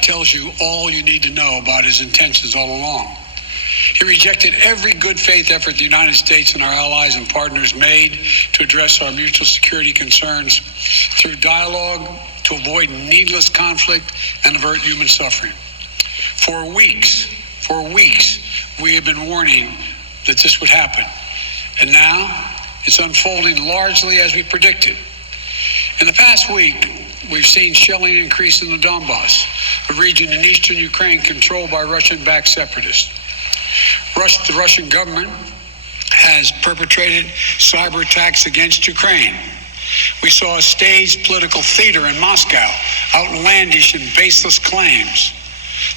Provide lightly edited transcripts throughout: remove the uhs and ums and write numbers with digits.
tells you all you need to know about his intentions all along. He rejected every good faith effort the United States and our allies and partners made to address our mutual security concerns through dialogue to avoid needless conflict and avert human suffering. For weeks, we have been warning that this would happen. And now it's unfolding largely as we predicted. In the past week, we've seen shelling increase in the Donbass, a region in eastern Ukraine controlled by Russian-backed separatists. The Russian government has perpetrated cyber attacks against Ukraine. We saw a staged political theater in Moscow, outlandish and baseless claims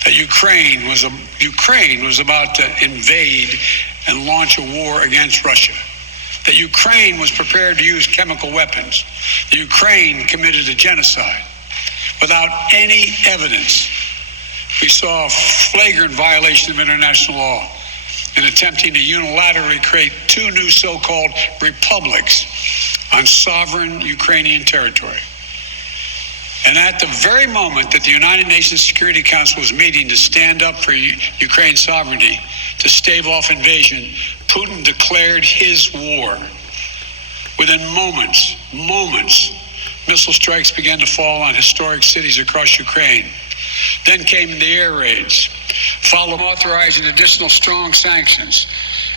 that Ukraine was about to invade and launch a war against Russia, that Ukraine was prepared to use chemical weapons, that Ukraine committed a genocide. Without any evidence, we saw a flagrant violation of international law in attempting to unilaterally create two new so-called republics on sovereign Ukrainian territory. And at the very moment that the United Nations Security Council was meeting to stand up for Ukraine's sovereignty, to stave off invasion, Putin declared his war. Within moments, missile strikes began to fall on historic cities across Ukraine. Then came the air raids, followed authorizing additional strong sanctions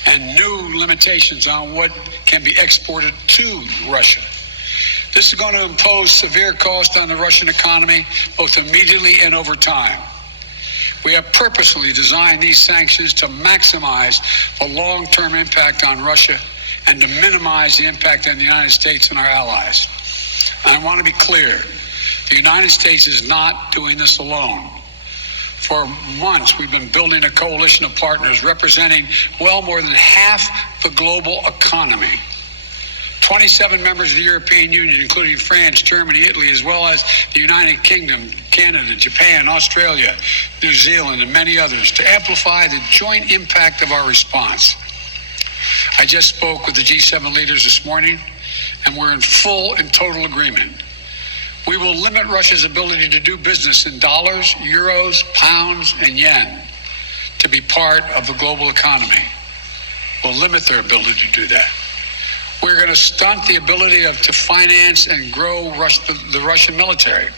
and new limitations on what can be exported to Russia. This is going to impose severe cost on the Russian economy, both immediately and over time. We have purposely designed these sanctions to maximize the long-term impact on Russia and to minimize the impact on the United States and our allies. And I want to be clear, the United States is not doing this alone. For months, we've been building a coalition of partners representing well more than half the global economy. 27 members of the European Union, including France, Germany, Italy, as well as the United Kingdom, Canada, Japan, Australia, New Zealand, and many others, to amplify the joint impact of our response. I just spoke with the G7 leaders this morning, and we're in full and total agreement. We will limit Russia's ability to do business in dollars, euros, pounds, and yen to be part of the global economy. We'll limit their ability to do that. We're going to stunt the ability to finance and grow the Russian military.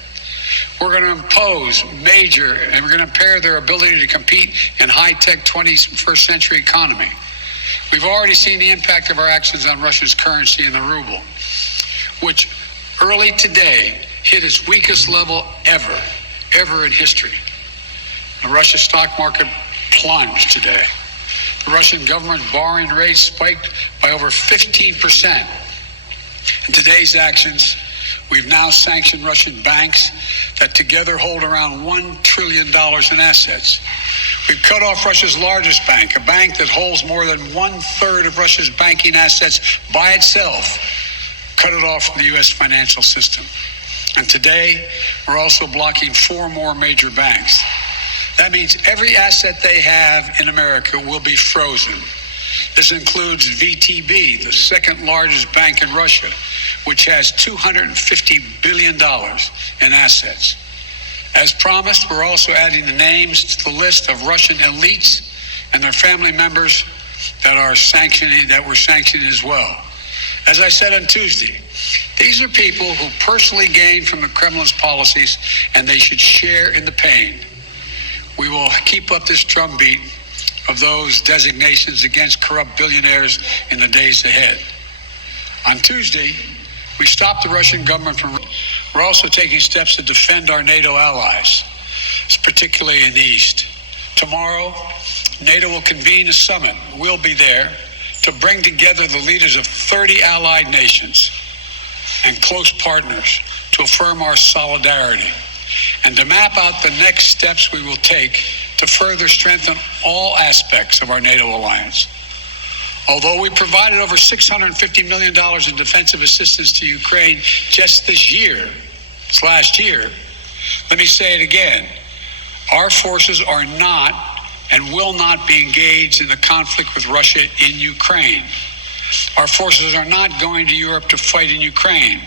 We're going to impose and we're going to impair their ability to compete in high-tech 21st century economy. We've already seen the impact of our actions on Russia's currency and the ruble, which early today hit its weakest level ever in history. The Russia stock market plunged today. The Russian government borrowing rate spiked by over 15%. In today's actions, we've now sanctioned Russian banks that together hold around $1 trillion in assets. We've cut off Russia's largest bank, a bank that holds more than 1/3 of Russia's banking assets by itself, cut it off from the U.S. financial system. And today, we're also blocking 4 more major banks. That means every asset they have in America will be frozen. This includes VTB, the second largest bank in Russia, which has $250 billion in assets. As promised, we're also adding the names to the list of Russian elites and their family members that we're sanctioning as well. As I said on Tuesday, these are people who personally gain from the Kremlin's policies, and they should share in the pain. We will keep up this drumbeat of those designations against corrupt billionaires in the days ahead. On Tuesday, we stopped the Russian government from. We're also taking steps to defend our NATO allies, particularly in the East. Tomorrow, NATO will convene a summit. We'll be there to bring together the leaders of 30 allied nations and close partners to affirm our solidarity and to map out the next steps we will take to further strengthen all aspects of our NATO alliance. Although we provided over $650 million in defensive assistance to Ukraine just this last year, let me say it again. Our forces are not and will not be engaged in the conflict with Russia in Ukraine. Our forces are not going to Europe to fight in Ukraine,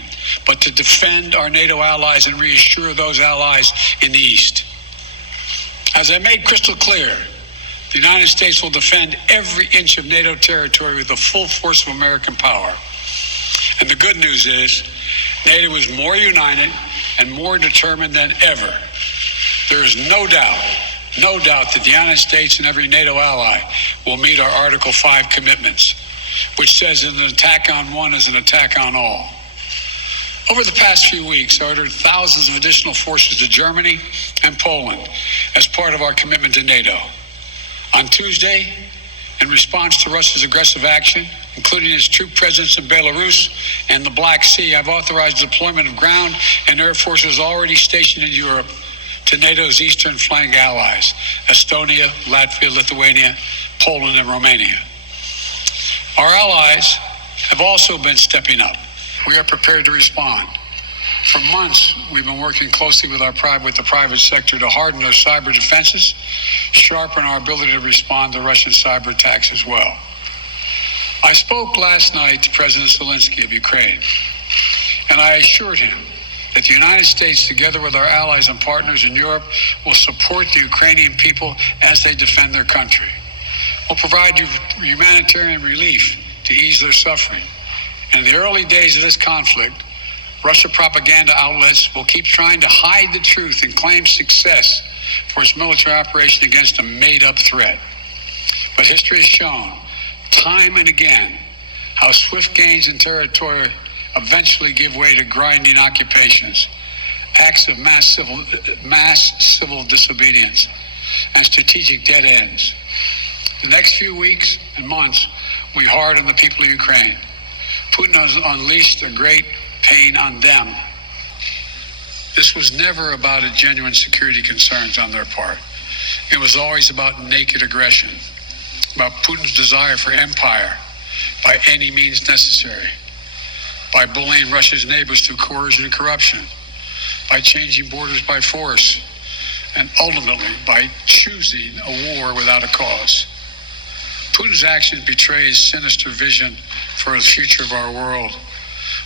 but to defend our NATO allies and reassure those allies in the East. As I made crystal clear, the United States will defend every inch of NATO territory with the full force of American power. And the good news is, NATO is more united and more determined than ever. There is no doubt that the United States and every NATO ally will meet our Article 5 commitments, which says that an attack on one is an attack on all. Over the past few weeks, I ordered thousands of additional forces to Germany and Poland as part of our commitment to NATO. On Tuesday, in response to Russia's aggressive action, including its troop presence in Belarus and the Black Sea, I've authorized deployment of ground and air forces already stationed in Europe to NATO's eastern flank allies, Estonia, Latvia, Lithuania, Poland, and Romania. Our allies have also been stepping up. We are prepared to respond. For months, we've been working closely with the private sector to harden their cyber defenses, sharpen our ability to respond to Russian cyber attacks as well. I spoke last night to President Zelensky of Ukraine, and I assured him that the United States, together with our allies and partners in Europe, will support the Ukrainian people as they defend their country. We'll provide humanitarian relief to ease their suffering. In the early days of this conflict, Russia propaganda outlets will keep trying to hide the truth and claim success for its military operation against a made-up threat. But history has shown, time and again, how swift gains in territory eventually give way to grinding occupations, acts of mass civil disobedience, and strategic dead ends. The next few weeks and months, we harden the people of Ukraine. Putin has unleashed a great pain on them. This was never about a genuine security concerns on their part. It was always about naked aggression, about Putin's desire for empire by any means necessary, by bullying Russia's neighbors through coercion and corruption, by changing borders by force, and ultimately by choosing a war without a cause. Putin's actions betray his sinister vision for the future of our world,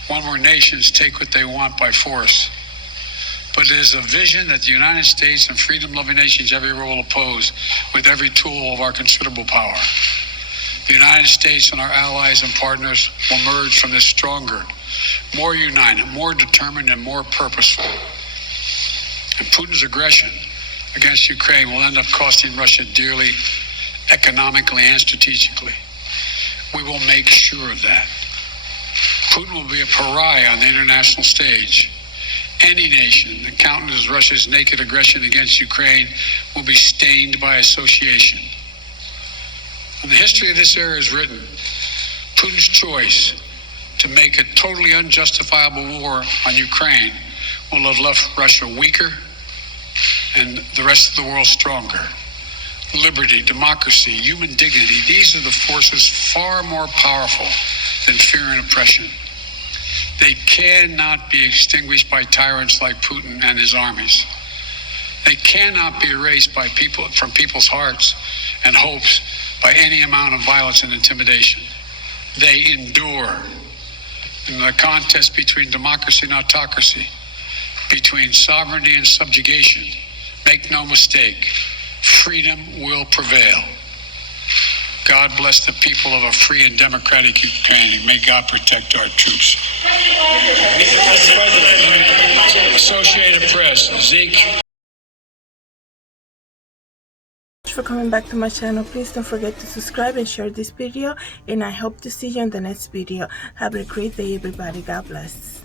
one where nations take what they want by force. But it is a vision that the United States and freedom-loving nations everywhere will oppose with every tool of our considerable power. The United States and our allies and partners will emerge from this stronger, more united, more determined, and more purposeful. And Putin's aggression against Ukraine will end up costing Russia dearly, economically and strategically. We will make sure of that. Putin will be a pariah on the international stage. Any nation that countenances Russia's naked aggression against Ukraine will be stained by association. When the history of this era is written, Putin's choice to make a totally unjustifiable war on Ukraine will have left Russia weaker and the rest of the world stronger. Liberty, democracy, human dignity, these are the forces far more powerful than fear and oppression. They cannot be extinguished by tyrants like Putin and his armies. They cannot be erased by from people's hearts and hopes by any amount of violence and intimidation. They endure. In the contest between democracy and autocracy, between sovereignty and subjugation, make no mistake, freedom will prevail. God bless the people of a free and democratic Ukraine. May God protect our troops. Associated Press, Zeke. For coming back to my channel. Please don't forget to subscribe and share this video, and I hope to see you in the next video. Have a great day, everybody. God bless.